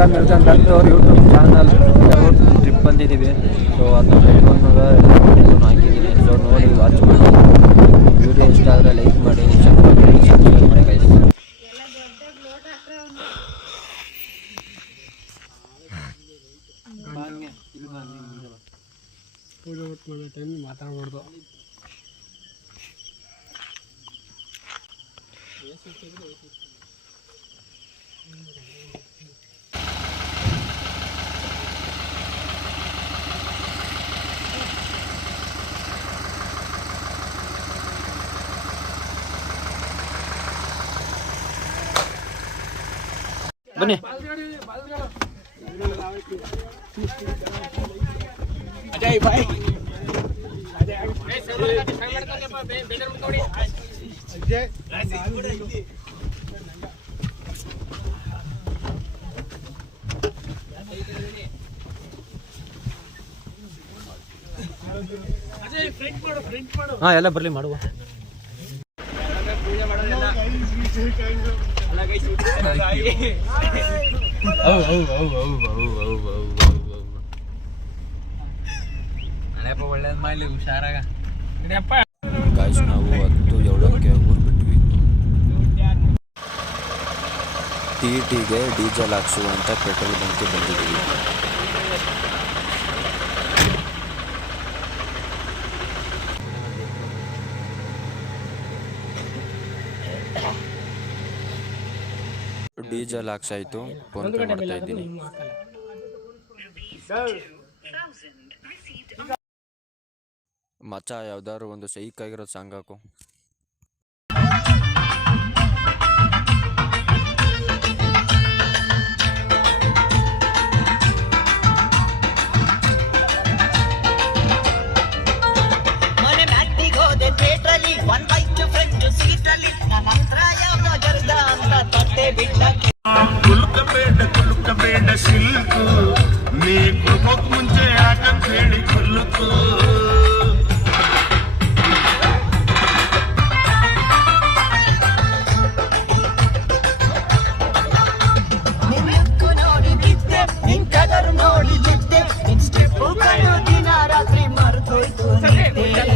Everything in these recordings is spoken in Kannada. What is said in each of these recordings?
Welcome back to our YouTube channel. Trip ಬಂದಿದ್ದೀವಿ. ಸೊ ಅದನ್ನ ಎಲ್ಲ ಹಾಕಿದ್ದೀನಿ. ಸೊ ನೋಡಿ ವಾಚ್ ಮಾಡಿ. ವಿಡಿಯೋ ಇಷ್ಟ ಆದರೆ ಲೈಕ್ ಮಾಡಿ, ಸಬ್ಸ್ಕ್ರೈಬ್ ಮಾಡಿ ಗೈಸ್. ಮಾತಾಡ್ಬಾರ್ದು. ಬನ್ನಿ ಅಜಯ್ ಬಾಯ್. ಹಾಂ ಎಲ್ಲ ಬರಲಿ ಮಾಡುವ. ಒಳ್ಳೇದ್ ಮಾಡ್ಲಿ ಹುಷಾರಾಗ. ಗಾಯ್ಸ್ ನಾವು 10:07ಕ್ಕೆ ಊರು ಬಿಟ್ವಿ. TTಗೆ ಡೀಸೆಲ್ ಹಾಕ್ಸುವಂತ ಪೆಟ್ರೋಲ್ ಬಂಕ್ಗೆ ಬಂದಿದ್ದೀವಿ. ಡೀಸೆಲ್ ಹಾಕ್ಸಾಯ್ತು. ಫೋನ್ ಪೇ ಮಾಡ್ತಾ ಇದ್ದೀನಿ. ಮಚ್ಚ ಯಾವ್ದಾದ್ರು ಒಂದು ಸೈಕ್ ಆಗಿರೋ ಸಾಂಗ್ ಹಾಕು. ಮನೆ ಮ್ಯಾಟಿಗೆ ಹೋದೆ ಥಿಯೇಟ್ರಲ್ಲಿ ಒನ್ ಬೈಕ್ ಫ್ರೆಂಡ್ ಸೀಟಲ್ಲಿ ನನ್ನ ಹತ್ರ ಯಾವ್ದೋ ಜರ್ದ ಅಂತ ತಟ್ಟೆ ಬಿಟ್ಟ. ಕುಲುಕ ಬೇಡ ಸಿಲ್ಕು ನೀ ಕುಲುಕೋಕ್ ಮುಂಚೆ ಯಾಕಂತ ಹೇಳಿ ಕುಲುಕು. ನಿನ್ನಕ್ಕು ನೋಡಿ ಬಿದ್ದೆ, ನಿನ್ ಕಲರ್ ನೋಡಿ ಬಿದ್ದೆ, ನಿನ್ ಸ್ಟೆಪ್ಪು ಕಣ್ಣು ದಿನ ರಾತ್ರಿ ಮರೆತೋಯ್ತು ನಿದ್ದೆ.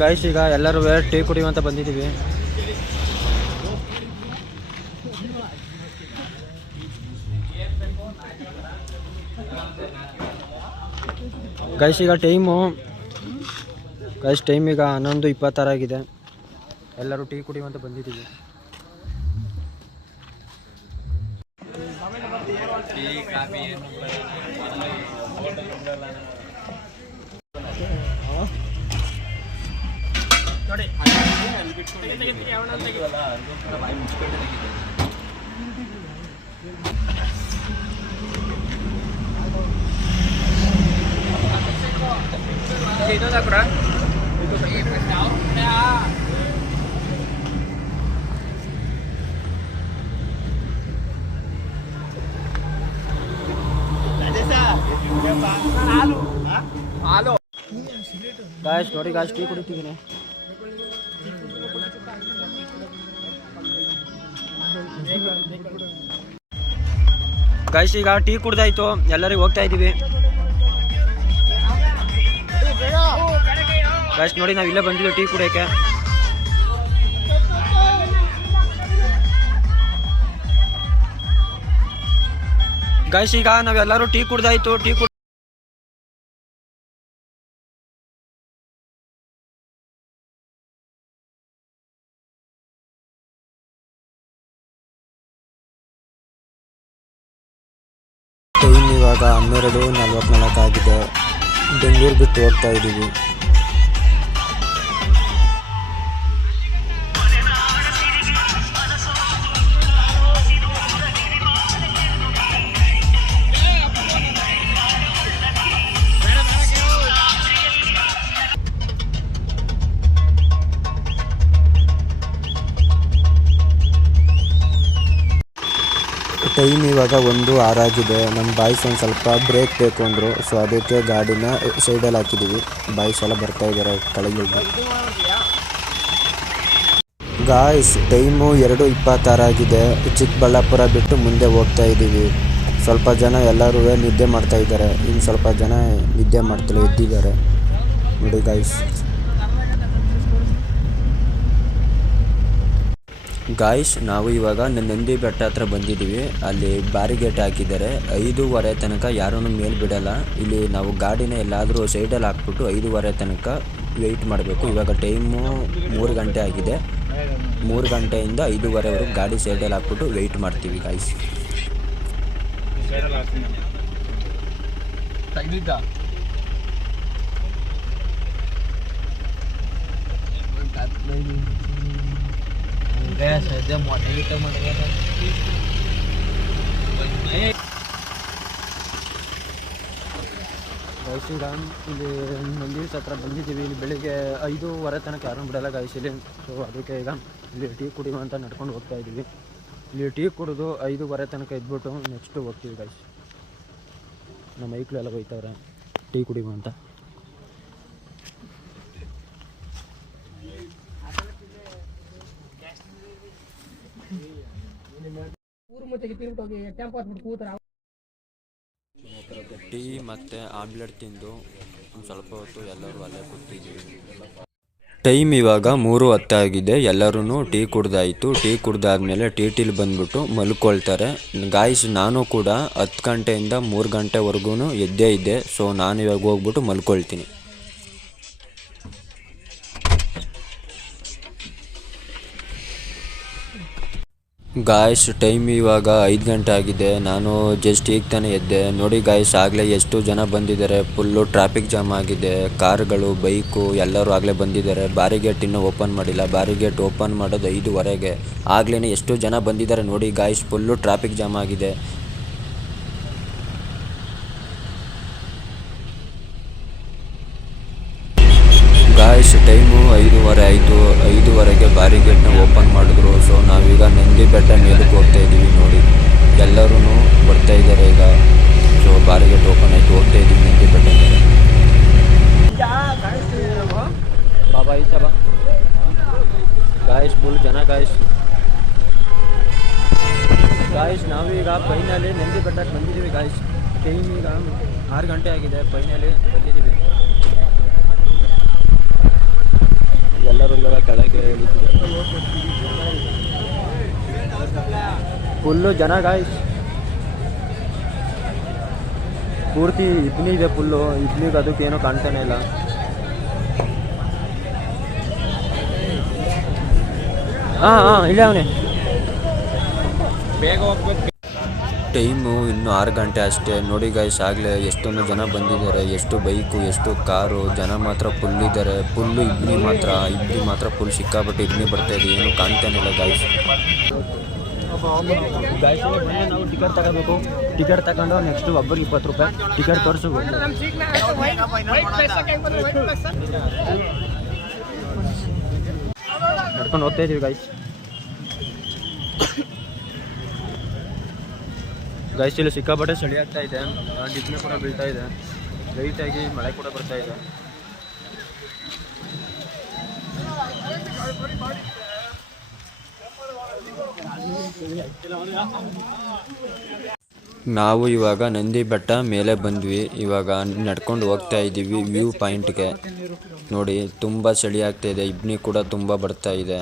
ಗೈಸ್ ಈಗ ಎಲ್ಲರೂ ಟೀ ಕುಡಿಯುವಂತ ಬಂದಿದ್ದೀವಿ. ಗೈಸ್ ಈಗ ಟೈಮ್ ಈಗ 11:26 ಆಗಿದೆ. ಎಲ್ಲರೂ ಟೀ ಕುಡಿಯುವಂತ ಬಂದಿದ್ದೀವಿ. ಗಾಯ್ಸ್ ನೋಡಿ ಗಾಯ್ಸ್ ಟೀ ಕುಡಿತಿದ್ದೀನಿ. ಗಾಯ್ಸ್ ಈಗ ಟೀ ಕುಡ್ದಾಯ್ತು, ಎಲ್ಲರಿಗೂ ಹೋಗ್ತಾ ಇದ್ದೀವಿ. ಗಾಯ್ಸ್ ನೋಡಿ ನಾವು ಇಲ್ಲೇ ಬಂದಿದ್ದೀವಿ ಟೀ ಕುಡಿಯೋಕ್ಕೆ. ಗೈಸ್ ಈಗ ನಾವೆಲ್ಲರೂ ಟೀ ಕುಡ್ದಾಯ್ತು. ಟೈಮ್ ಇವಾಗ 12:44 ಆಗಿದೆ. ಬೆಂಗಳೂರು ಬಿಟ್ಟು ಹೋಗ್ತಾ ಇದ್ದೀವಿ. ಟೈಮ್ ಇವಾಗ 1:06 ಆಗಿದೆ. ನಮ್ಮ ಬಾಯ್ಸ್ ಒಂದು ಸ್ವಲ್ಪ ಬ್ರೇಕ್ ಬೇಕು ಅಂದರು. ಸೊ ಅದಕ್ಕೆ ಗಾಡಿನ ಸೈಡಲ್ಲಿ ಹಾಕಿದ್ದೀವಿ. ಬಾಯ್ಸ್ ಎಲ್ಲ ಬರ್ತಾ ಇದ್ದಾರೆ ಕೆಳಗಿಂದ. ಗಾಯ್ಸ್ ಟೈಮು 2:26 ಆಗಿದೆ. ಚಿಕ್ಕಬಳ್ಳಾಪುರ ಬಿಟ್ಟು ಮುಂದೆ ಹೋಗ್ತಾ ಇದ್ದೀವಿ. ಸ್ವಲ್ಪ ಜನ ಎಲ್ಲರೂ ನಿದ್ದೆ ಮಾಡ್ತಾ ಇದ್ದಾರೆ. ಇನ್ನು ಸ್ವಲ್ಪ ಜನ ನಿದ್ದೆ ಮಾಡ್ತಿಲ್ಲ, ಎದ್ದಿದ್ದಾರೆ ನೋಡಿ ಗಾಯ್ಸ್. ಗಾಯ್ಸ್ ನಾವು ಇವಾಗ ನಂದಿ ಬೆಟ್ಟ ಹತ್ರ ಬಂದಿದ್ದೀವಿ. ಅಲ್ಲಿ ಬ್ಯಾರಿಗೇಟ್ ಹಾಕಿದ್ದಾರೆ. 5:15 ತನಕ ಯಾರನ್ನು ಮೇಲೆ ಬಿಡಲ್ಲ. ಇಲ್ಲಿ ನಾವು ಗಾಡಿನ ಎಲ್ಲಾದರೂ ಸೈಡಲ್ಲಿ ಹಾಕ್ಬಿಟ್ಟು 5:15 ತನಕ ವೆಯ್ಟ್ ಮಾಡಬೇಕು. ಇವಾಗ ಟೈಮು 3 ಗಂಟೆ ಆಗಿದೆ. 3 ಗಂಟೆಯಿಂದ 5:15ವರೆಗೂ ಗಾಡಿ ಸೈಡಲ್ಲಿ ಹಾಕ್ಬಿಟ್ಟು ವೆಯ್ಟ್ ಮಾಡ್ತೀವಿ ಗಾಯ್ಸ್. ಈಗ ಇಲ್ಲಿ ನಂದಿ ಹತ್ರ ಬಂದಿದ್ದೀವಿ. ಇಲ್ಲಿ ಬೆಳಿಗ್ಗೆ 5:15 ತನಕ ಯಾರನ್ನು ಬಿಡಲ್ಲ ಗಾಯ್ಸ್ ಇಲ್ಲಿ. ಸೊ ಅದಕ್ಕೆ ಈಗ ಇಲ್ಲಿ ಟೀ ಕುಡಿಯುವ ಅಂತ ನಡ್ಕೊಂಡು ಹೋಗ್ತಾ ಇದ್ದೀವಿ. ಇಲ್ಲಿ ಟೀ ಕುಡಿದು 5:15 ತನಕ ಇದ್ಬಿಟ್ಟು ನೆಕ್ಸ್ಟ್ ಹೋಗ್ತೀವಿ ಗಾಯ್ಸ್. ನಮ್ಮ ಮೈಕ್ಳು ಎಲ್ಲ ಹೋಯ್ತವ್ರೆ ಟೀ ಕುಡಿಯುವ ಅಂತ. ಟೀ ಮತ್ತು ಆಮ್ಲೆಟ್ ತಿಂದು ಒಂದು ಸ್ವಲ್ಪ ಹೊತ್ತು ಎಲ್ಲರೂ ಅಲ್ಲೇ ಕೂತಿದ್ದೀವಿ. ಟೈಮ್ ಇವಾಗ 3:10 ಆಗಿದೆ. ಎಲ್ಲರೂ ಟೀ ಕುಡ್ದಾಯಿತು. ಟೀ ಕುಡ್ದಾದ್ಮೇಲೆ ಟೀಲಿ ಬಂದ್ಬಿಟ್ಟು ಮಲ್ಕೊಳ್ತಾರೆ ಗಾಯ್ಸ್. ನಾನು ಕೂಡ 10 ಗಂಟೆಯಿಂದ 3 ಗಂಟೆವರೆಗೂ ಎದ್ದೇ ಇದ್ದೆ. ಸೊ ನಾನು ಇವಾಗ ಹೋಗ್ಬಿಟ್ಟು ಮಲ್ಕೊಳ್ತೀನಿ. ಗಾಯ್ಸ್ ಟೈಮ್ ಇವಾಗ 5 ಗಂಟೆ ಆಗಿದೆ. ನಾನು ಜಸ್ಟ್ ಈಗ ತಾನೇ ಎದ್ದೆ. ನೋಡಿ ಗಾಯ್ಸ್ ಆಗಲೇ ಎಷ್ಟು ಜನ ಬಂದಿದ್ದಾರೆ. ಫುಲ್ಲು ಟ್ರಾಫಿಕ್ ಜಾಮ್ ಆಗಿದೆ. ಕಾರುಗಳು, ಬೈಕು ಎಲ್ಲರೂ ಆಗಲೇ ಬಂದಿದ್ದಾರೆ. ಬ್ಯಾರಿಗೇಟ್ ಇನ್ನೂ ಓಪನ್ ಮಾಡಿಲ್ಲ. ಬ್ಯಾರಿಗೇಟ್ ಓಪನ್ ಮಾಡೋದು 5:15. ಆಗಲೇ ಎಷ್ಟು ಜನ ಬಂದಿದ್ದಾರೆ ನೋಡಿ ಗಾಯ್ಸ್. ಫುಲ್ಲು ಟ್ರಾಫಿಕ್ ಜಾಮ್ ಆಗಿದೆ. ಗಾಯ್ಸ್ ಟೈಮು 5:15 ಆಯಿತು. 5:15ಗೆ ಬ್ಯಾರಿಗೇಟ್ನ ಓಪನ್ ಮಾಡಿದ್ರು. ಸೊ ನಾವೀಗ ನಂದಿ ಬೆಟ್ಟ ಮೇಲಕ್ಕೆ ಹೋಗ್ತಾ ಇದ್ದೀವಿ. ನೋಡಿ ಎಲ್ಲರೂ ಬರ್ತಾ ಇದ್ದಾರೆ ಈಗ. ಸೊ ಬ್ಯಾರಿಗೇಟ್ ಓಪನ್ ಆಯಿತು, ಹೋಗ್ತಾ ಇದ್ದೀವಿ ನಂದಿ ಬೆಟ್ಟ ಮೇಲೆ. ಬಾಬಾ ಐತೆ ಬಾ ಗಾಯ್ಸ್, ಫುಲ್ ಜನ ಗಾಯ್ಸ್. ನಾವೀಗ ಫೈನಲಿ ನಂದಿ ಬೆಟ್ಟಕ್ಕೆ ಬಂದಿದ್ದೀವಿ ಗಾಯ್ಸ್. ಟೈಮ್ ಈಗ 6 ಗಂಟೆ ಆಗಿದೆ. ಫೈನಲಿ ಬಂದಿದ್ದೀವಿ. ಎಲ್ಲರೂ ಇವಾಗ ಕೆಳಗೆ ಇಳಿತಿದ್ದಾರೆ. ಫುಲ್ಲು ಜನ ಗಾಯ್ಸ್. ಪೂರ್ತಿ ಇಬ್ನಿ ಇದೆ ಫುಲ್ಲು. ಇಬ್ನಿಗೆ ಅದಕ್ಕೇನೋ ಕಾಣ್ತಾನೆ ಇಲ್ಲ. ಹಾಂ ಇಲ್ಲ ಅವನೇ ಬೇಗ ಹೋಗ್ಬೇಕು. ಟೈಮು ಇನ್ನೂ 6 ಗಂಟೆ ಅಷ್ಟೇ. ನೋಡಿ ಗಾಯ್ಸ್ ಆಗಲೇ ಎಷ್ಟೊಂದು ಜನ ಬಂದಿದ್ದಾರೆ. ಎಷ್ಟು ಬೈಕು, ಎಷ್ಟು ಕಾರು, ಜನ ಮಾತ್ರ ಫುಲ್ ಇದ್ದಾರೆ. ಫುಲ್ಲು ಇಬ್ನಿ ಮಾತ್ರ ಫುಲ್ ಸಿಕ್ಕಾಪಟ್ಟೆ ಇಬ್ನಿ ಬರ್ತಾಯಿದೆ. ಏನು ಕಾಣ್ತಾನೆ ಇಲ್ಲ ಗಾಯ್ಸ್. ನಾವು ಟಿಕೆಟ್ ತಗೋಬೇಕು. ಟಿಕೆಟ್ ತಗೊಂಡು ನೆಕ್ಸ್ಟ್ ಒಬ್ಬರಿಗೆ 20 ರೂಪಾಯಿ ಟಿಕೆಟ್ ತೋರಿಸು. ನಡ್ಕೊಂಡು ಹೋಗ್ತಾ ಇದ್ದೀವಿ ಗಾಯ್ಸ್. ಇಲ್ಲಿ ಸಿಕ್ಕಾಪಟ್ಟೆ ಚಳಿ ಆಗ್ತಾ ಇದೆ. ಡಿಗ್ನಿ ಕೂಡ ಬೀಳ್ತಾ ಇದೆ. ಲೈಟಾಗಿ ಮಳೆ ಕೂಡ ಬರ್ತಾ ಇದೆ. ನಾವು ಇವಾಗ ನಂದಿ ಬೆಟ್ಟ ಮೇಲೆ ಬಂದ್ವಿ. ಇವಾಗ ನಡ್ಕೊಂಡು ಹೋಗ್ತಾ ಇದ್ದೀವಿ ವ್ಯೂ ಪಾಯಿಂಟ್ಗೆ. ನೋಡಿ ತುಂಬ ಚಳಿ ಆಗ್ತಾ ಇದೆ. ಇಬ್ನಿ ಕೂಡ ತುಂಬ ಬರ್ತಾ ಇದೆ.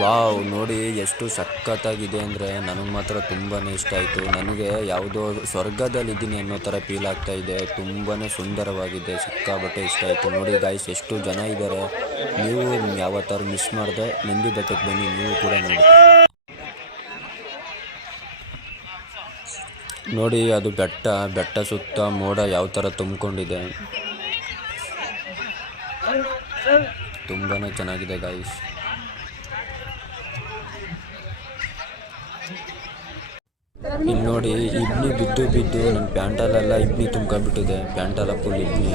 ವಾವ್, ನೋಡಿ ಎಷ್ಟು ಸಖತ್ತಾಗಿದೆ ಅಂದರೆ ನನಗೆ ಮಾತ್ರ ತುಂಬಾ ಇಷ್ಟ ಆಯಿತು. ನನಗೆ ಯಾವುದೋ ಸ್ವರ್ಗದಲ್ಲಿದ್ದೀನಿ ಅನ್ನೋ ಥರ ಫೀಲ್ ಆಗ್ತಾ ಇದೆ. ತುಂಬಾ ಸುಂದರವಾಗಿದೆ, ಸಿಕ್ಕಾಬಟ್ಟೆ ಇಷ್ಟ ಆಯಿತು. ನೋಡಿ ಗಾಯ್ಸ್, ಎಷ್ಟು ಜನ ಇದ್ದಾರೆ. ನೀವು ಯಾವತ್ತಾರು ಮಿಸ್ ಮಾಡಿದೆ ನಂದಿ ಬೆಟ್ಟಕ್ಕೆ ಬನ್ನಿ, ನೀವು ಕೂಡ ನೋಡಿ. ನೋಡಿ ಅದು ಬೆಟ್ಟ ಸುತ್ತ ಮೋಡ ಯಾವ ಥರ ತುಂಬಿಕೊಂಡಿದೆ. ತುಂಬಾ ಚೆನ್ನಾಗಿದೆ ಗಾಯ್ಸ್. ಇಲ್ಲಿ ನೋಡಿ, ಇಬ್ನಿ ಬಿದ್ದು ನನ್ನ ಪ್ಯಾಂಟಲೆಲ್ಲ ಇಬ್ನಿ ತುಂಬ್ಕೊಂಡ್ಬಿಟ್ಟಿದೆ. ಪ್ಯಾಂಟೆಲ್ಲ ಫುಲ್ ಇಬ್ನಿ.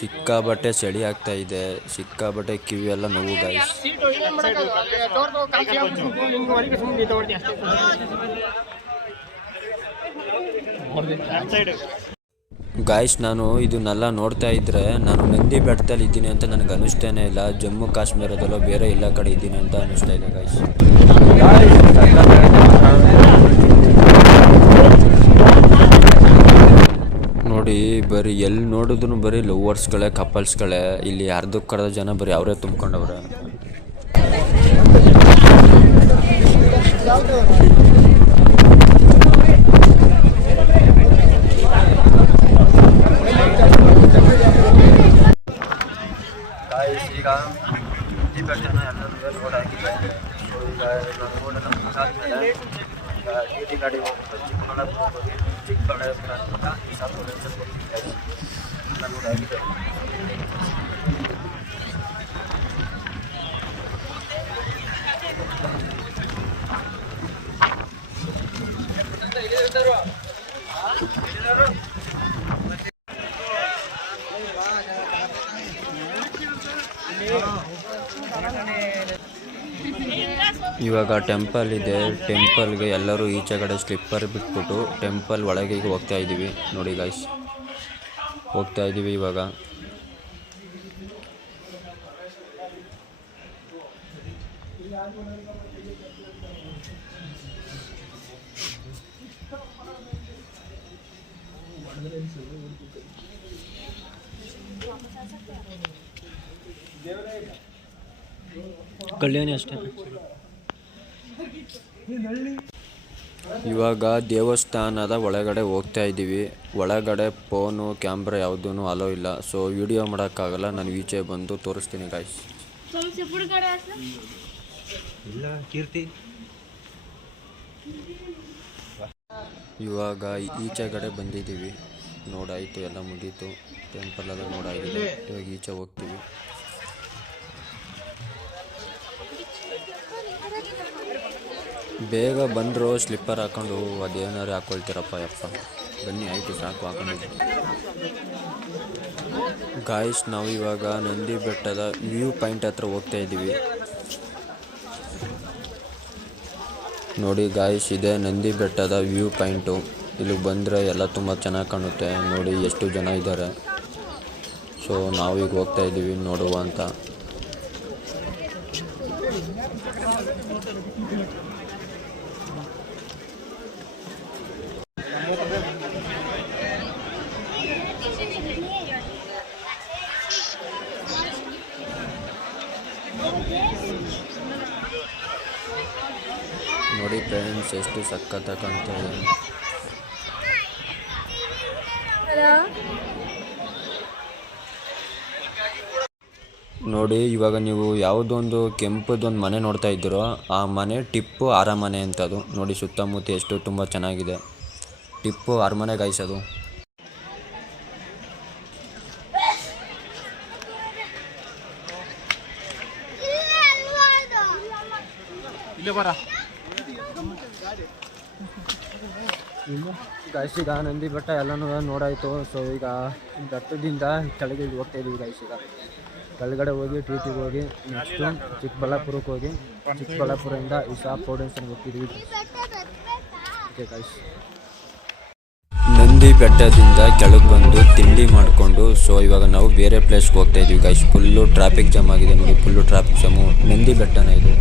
ಸಿಕ್ಕಾಬಟ್ಟೆ ಚಳಿ ಆಗ್ತಾ ಇದೆ, ಸಿಕ್ಕಾಬಟ್ಟೆ ಕಿವಿಯೆಲ್ಲ ನೋವು ಗಾಯ್ಸ್. ಗಾಯ್ಸ್, ನಾನು ಇದನ್ನೆಲ್ಲ ನೋಡ್ತಾ ಇದ್ರೆ ನಾನು ನಂದಿ ಬೆಟ್ಟದಲ್ಲಿ ಇದ್ದೀನಿ ಅಂತ ನನಗೆ ಅನ್ನಿಸ್ತೇನೆ ಇಲ್ಲ. ಜಮ್ಮು ಕಾಶ್ಮೀರದಲ್ಲೋ ಬೇರೆ ಎಲ್ಲ ಕಡೆ ಇದ್ದೀನಿ ಅಂತ ಅನ್ನಿಸ್ತಾ ಇದೆ ಗಾಯ್ಸ್. ನೋಡಿ, ಬರೀ ಎಲ್ಲಿ ನೋಡಿದ್ರು ಬರೀ ಲವರ್ಸ್ಗಳೇ, ಕಪಲ್ಸ್ಗಳೇ. ಇಲ್ಲಿ ಅರ್ಧಕ್ಕರ್ಧ ಜನ ಬರೀ ಅವರೇ ತುಂಬ್ಕೊಂಡವ್ರೆ. ಈಗ ನಂದಿ ಬೆಟ್ಟನ ಎಲ್ಲರೂ ನೋಡಾಗಿದೆ. ಸೊ ಈಗ ನಾನು ನೋಡೋಣ ಮುಗಿಸಾದ್ಮೇಲೆ ಟಿ ಟಿ ಗಾಡಿ ಹೋಗ್ಬೋದು, ಚಿಕ್ಕಬಳ್ಳಾಪುರ ಹೋಗ್ಬೋದು. ಚಿಕ್ಕಬಳ್ಳಾಪುರ ಅಂತ ಈ ಸಾಕು ಎಲ್ಲ ನೋಡಾಗಿದೆ. ಇವಾಗ ಟೆಂಪಲ್ ಇದೆ. ಟೆಂಪಲ್ಗೆ ಎಲ್ಲರೂ ಈಚೆ ಕಡೆ ಸ್ಲಿಪ್ಪರ್ ಬಿಟ್ಬಿಟ್ಟು ಟೆಂಪಲ್ ಒಳಗೆ ಈಗ ಹೋಗ್ತಾ ಇದ್ದೀವಿ. ನೋಡಿ ಗಾಯ್ಸ್, ಹೋಗ್ತಾ ಇದ್ದೀವಿ ಇವಾಗ. ಕಲ್ಯಾಣಿ ಅಷ್ಟೇ. ಇವಾಗ ದೇವಸ್ಥಾನದ ಒಳಗಡೆ ಹೋಗ್ತಾ ಇದ್ದೀವಿ. ಒಳಗಡೆ ಫೋನು ಕ್ಯಾಮ್ರಾ ಯಾವುದೂ ಅಲೋ ಇಲ್ಲ. ಸೊ ವಿಡಿಯೋ ಮಾಡೋಕ್ಕಾಗಲ್ಲ. ನಾನು ಈಚೆ ಬಂದು ತೋರಿಸ್ತೀನಿ ಗಾಯ್ಸ್. ಇವಾಗ ಈಚೆ ಕಡೆ ಬಂದಿದ್ದೀವಿ. ನೋಡಾಯಿತು, ಎಲ್ಲ ಮುಗೀತು. ಟೆಂಪಲೆಲ್ಲ ನೋಡಾಗಿದೆ. ಇವಾಗ ಈಚೆ ಹೋಗ್ತೀವಿ. ಬೇಗ ಬಂದರು ಸ್ಲಿಪ್ಪರ್ ಹಾಕ್ಕೊಂಡು ಅದೇನಾರು ಹಾಕ್ಕೊಳ್ತೀರಪ್ಪ ಯಪ್ಪ. ಬನ್ನಿ, ಆಯಿತು, ಸಾಕು ಹಾಕೊಂಡಿದ್ವಿ. ಗಾಯ್ಸ್, ನಾವು ಇವಾಗ ನಂದಿ ಬೆಟ್ಟದ ವ್ಯೂ ಪಾಯಿಂಟ್ ಹತ್ರ ಹೋಗ್ತಾ ಇದ್ದೀವಿ. ನೋಡಿ ಗಾಯ್ಸ್, ಇದೆ ನಂದಿ ಬೆಟ್ಟದ ವ್ಯೂ ಪಾಯಿಂಟು. ಇಲ್ಲಿಗೆ ಬಂದರೆ ಎಲ್ಲ ತುಂಬ ಚೆನ್ನಾಗಿ ಕಾಣುತ್ತೆ. ನೋಡಿ ಎಷ್ಟು ಜನ ಇದ್ದಾರೆ. ಸೊ ನಾವೀಗ ಹೋಗ್ತಾ ಇದ್ದೀವಿ ನೋಡುವ ಅಂತ. ನೋಡಿ ಫ್ರೆಂಡ್ಸ್, ಎಷ್ಟು ಸಖತ್ತಾಗಿ ಕಾಣ್ತಾ ಇದೆ. ನೋಡಿ, ಇವಾಗ ನೀವು ಯಾವುದೊಂದು ಕೆಂಪದೊಂದು ಮನೆ ನೋಡ್ತಾ ಇದ್ದೀರೋ ಆ ಮನೆ ಟಿಪ್ಪು ಅರಮನೆ ಅಂತದು. ನೋಡಿ ಸುತ್ತಮುತ್ತ ಎಷ್ಟು ತುಂಬ ಚೆನ್ನಾಗಿದೆ. ಟಿಪ್ಪು ಅರಮನೆ ಗಾಯ್ಸ್ ಅದು. ಗಾಯ್ಸ್, ಈಗ ನಂದಿ ಬೆಟ್ಟ ಎಲ್ಲನೂ ನೋಡಾಯಿತು. ಸೊ ಈಗ ಬೆಟ್ಟದಿಂದ ಕೆಳಗೆ ಹೋಗ್ತಾ ಇದ್ದೀವಿ ಗಾಯ್ಸ್. ಈಗ ಕೆಳಗಡೆ ಹೋಗಿ ಟಿಟಿಗೆ ಹೋಗಿ ನೆಕ್ಸ್ಟು ಚಿಕ್ಕಬಳ್ಳಾಪುರಕ್ಕೆ ಹೋಗಿ ಚಿಕ್ಕಬಳ್ಳಾಪುರದಿಂದ ಈ ಶಾಪ್ ಫೌಂಡೇಶನ್ಗೆ ಹೋಗ್ತಿದ್ವಿ. ಓಕೆ ಗೈಸ್, ನಂದಿ ಬೆಟ್ಟದಿಂದ ಕೆಳಗೆ ಬಂದು ತಿಂಡಿ ಮಾಡಿಕೊಂಡು ಸೊ ಇವಾಗ ನಾವು ಬೇರೆ ಪ್ಲೇಸ್ಗೆ ಹೋಗ್ತಾ ಇದೀವಿ ಗೈಸ್. ಫುಲ್ಲು ಟ್ರಾಫಿಕ್ ಜಾಮ್ ಆಗಿದೆ ನೋಡಿ, ಫುಲ್ಲು ಟ್ರಾಫಿಕ್ ಜಾಮು. ನಂದಿ ಬೆಟ್ಟನ ಇದು.